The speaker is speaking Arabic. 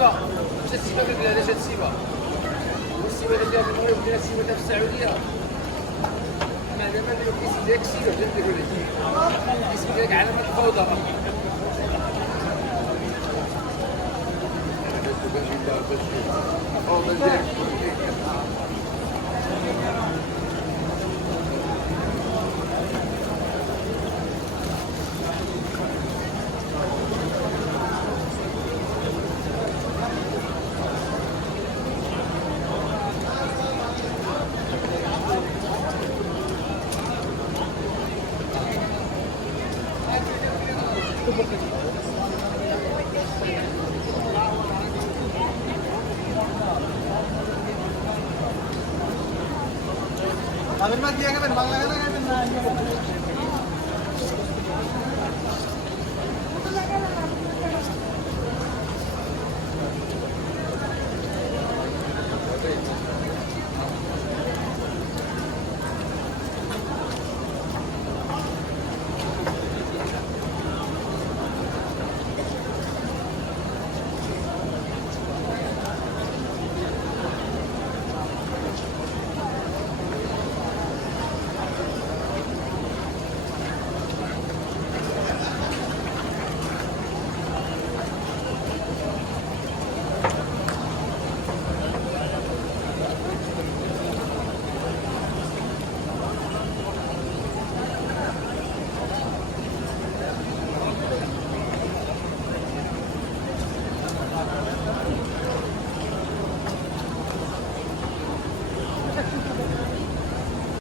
السيبه مش السيبه في البلاد، اش السيبه والسيبه اللي فيها في المغرب ودير السيبه في السعوديه. ما دام الاسم ديالك سيبه بلا نديرو لك الاسم ديالك علامه الفوضى. তাদের মা দিয়ে গেলেন বাংলা গান গাইবেন না